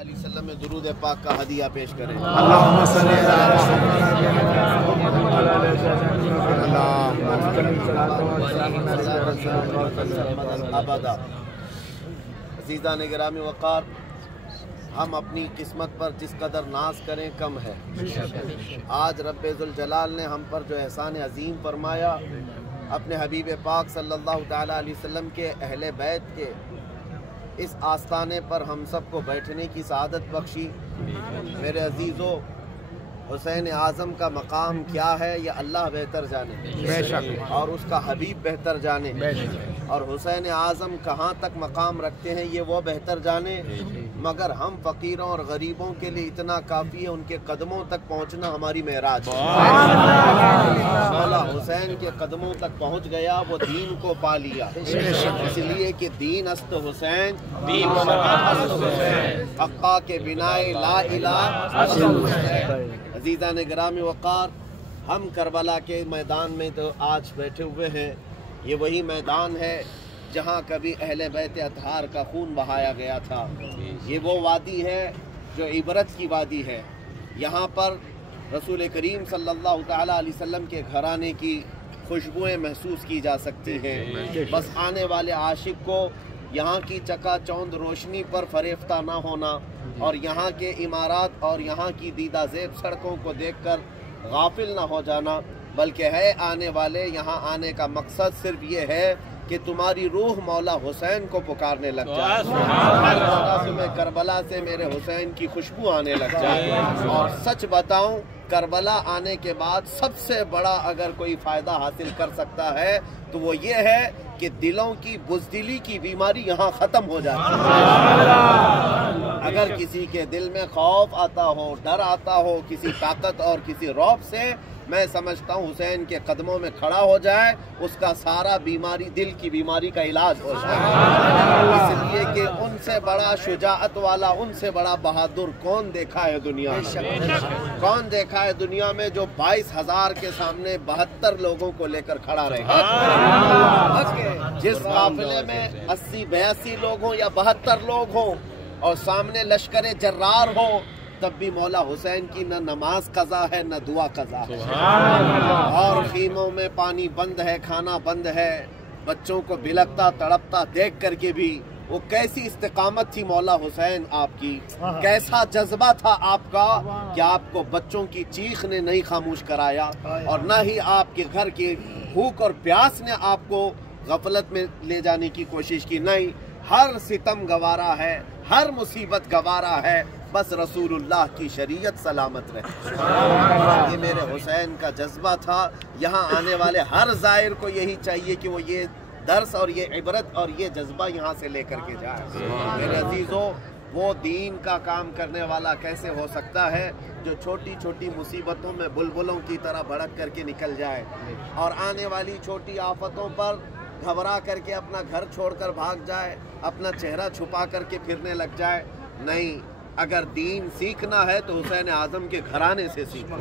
علیہ وسلم میں درود پاک کا ہدیہ پیش کریں۔ اللہم صلی ابدا۔ عزیزان گرامی وقار، ہم اپنی قسمت پر جس قدر ناز کریں کم ہے۔ آج رب ذوالجلال نے ہم پر جو احسان عظیم فرمایا، اپنے حبیب پاک صلی اللہ تعالیٰ علیہ وسلم کے اہل بیت کے اس آستانے پر ہم سب کو بیٹھنے کی سعادت بخشی۔ میرے عزیزو، حسین اعظم کا مقام کیا ہے یہ اللہ بہتر جانے، بے شک، اور اس کا حبیب بہتر جانے، بے شک، اور حسین اعظم کہاں تک مقام رکھتے ہیں یہ وہ بہتر جانے۔ مگر ہم فقیروں اور غریبوں کے لیے اتنا کافی ہے، ان کے قدموں تک پہنچنا ہماری معراج ہے۔ مولا حسین کے قدموں تک پہنچ گیا، وہ دین کو پا لیا، اس لیے کہ دین است حسین، حقا کے بنائے لا الہ الا حسین۔ عزیزان گرامی وقار، ہم کربلا کے میدان میں تو آج بیٹھے ہوئے ہیں۔ یہ وہی میدان ہے جہاں کبھی اہل بیت اطہار کا خون بہایا گیا تھا۔ یہ وہ وادی ہے جو عبرت کی وادی ہے۔ یہاں پر رسول کریم صلی اللہ تعالیٰ علیہ وسلم کے گھرانے کی خوشبوئیں محسوس کی جا سکتی ہیں۔ بس آنے والے عاشق کو یہاں کی چکا چوند روشنی پر فریفتہ نہ ہونا، اور یہاں کے عمارات اور یہاں کی دیدہ زیب سڑکوں کو دیکھ کر غافل نہ ہو جانا، بلکہ ہے آنے والے یہاں آنے کا مقصد صرف یہ ہے کہ تمہاری روح مولا حسین کو پکارنے لگ جائے، کربلا سے میرے حسین کی خوشبو آنے لگ جائے۔ اور سچ بتاؤں، کربلا آنے کے بعد سب سے بڑا اگر کوئی فائدہ حاصل کر سکتا ہے تو وہ یہ ہے کہ دلوں کی بزدلی کی بیماری یہاں ختم ہو جاتی ہے۔ اگر کسی کے دل میں خوف آتا ہو، ڈر آتا ہو کسی طاقت اور کسی رعب سے، میں سمجھتا ہوں حسین کے قدموں میں کھڑا ہو جائے، اس کا سارا بیماری، دل کی بیماری کا علاج ہو جائے۔ اس لیے کہ ان سے بڑا شجاعت والا، ان سے بڑا بہادر کون دیکھا ہے دنیا میں؟ کون دیکھا ہے دنیا میں جو 22,000 کے سامنے 72 لوگوں کو لے کر کھڑا رہے گا؟ جس قافلے میں 80-82 لوگ ہوں یا 72 لوگ ہوں اور سامنے لشکر جرار ہو، تب بھی مولا حسین کی نہ نماز قضا ہے نہ دعا قضا ہے، اور خیموں میں پانی بند ہے، کھانا بند ہے، بچوں کو بلکتا تڑپتا دیکھ کر کے بھی وہ کیسی استقامت تھی مولا حسین آپ کی، کیسا جذبہ تھا آپ کا کہ آپ کو بچوں کی چیخ نے نہیں خاموش کرایا، اور نہ ہی آپ کے گھر کی بھوک اور پیاس نے آپ کو غفلت میں لے جانے کی کوشش کی۔ نہیں، ہر ستم گوارا ہے، ہر مصیبت گوارا ہے، بس رسول اللہ کی شریعت سلامت رہے۔ یہ میرے حسین کا جذبہ تھا۔ یہاں آنے والے ہر زائر کو یہی چاہیے کہ وہ یہ درس اور یہ عبرت اور یہ جذبہ یہاں سے لے کر کے جائے۔ میرے عزیزوں، وہ دین کا کام کرنے والا کیسے ہو سکتا ہے جو چھوٹی چھوٹی مصیبتوں میں بلبلوں کی طرح بھڑک کر کے نکل جائے، اور آنے والی چھوٹی آفتوں پر گھبرا کر کے اپنا گھر چھوڑ کر بھاگ جائے، اپنا چہرہ چھپا کر کے پھرنے لگ جائے؟ نہیں، اگر دین سیکھنا ہے تو حسین اعظم کے گھرانے سے سیکھو۔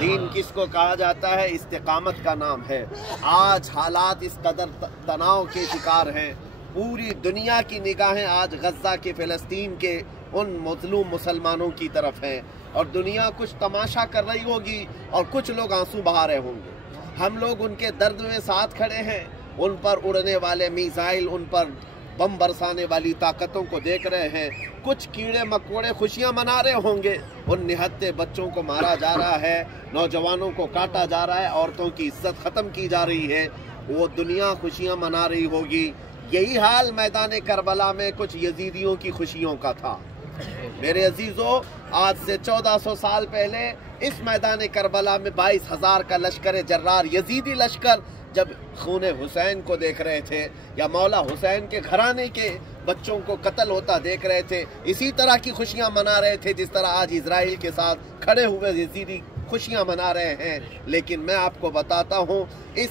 دین کس کو کہا جاتا ہے؟ استقامت کا نام ہے۔ آج حالات اس قدر تناؤ کے شکار ہیں، پوری دنیا کی نگاہیں آج غزہ کے، فلسطین کے ان مظلوم مسلمانوں کی طرف ہیں، اور دنیا کچھ تماشا کر رہی ہوگی اور کچھ لوگ آنسو بہا رہے ہوں گے۔ ہم لوگ ان کے درد میں ساتھ کھڑے ہیں، ان پر اڑنے والے میزائل، ان پر بم برسانے والی طاقتوں کو دیکھ رہے ہیں۔ کچھ کیڑے مکوڑے خوشیاں منا رہے ہوں گے، ان نہتے بچوں کو مارا جا رہا ہے، نوجوانوں کو کاٹا جا رہا ہے، عورتوں کی عزت ختم کی جا رہی ہے، وہ دنیا خوشیاں منا رہی ہوگی۔ یہی حال میدان کربلا میں کچھ یزیدیوں کی خوشیوں کا تھا۔ میرے عزیزو، آج سے 1400 سال پہلے اس میدان کربلا میں 22,000 کا لشکر جرار، یزیدی لشکر، جب خون حسین کو دیکھ رہے تھے یا مولا حسین کے گھرانے کے بچوں کو قتل ہوتا دیکھ رہے تھے، اسی طرح کی خوشیاں منا رہے تھے جس طرح آج اسرائیل کے ساتھ کھڑے ہوئے یزیدی خوشیاں منا رہے ہیں۔ لیکن میں آپ کو بتاتا ہوں، اس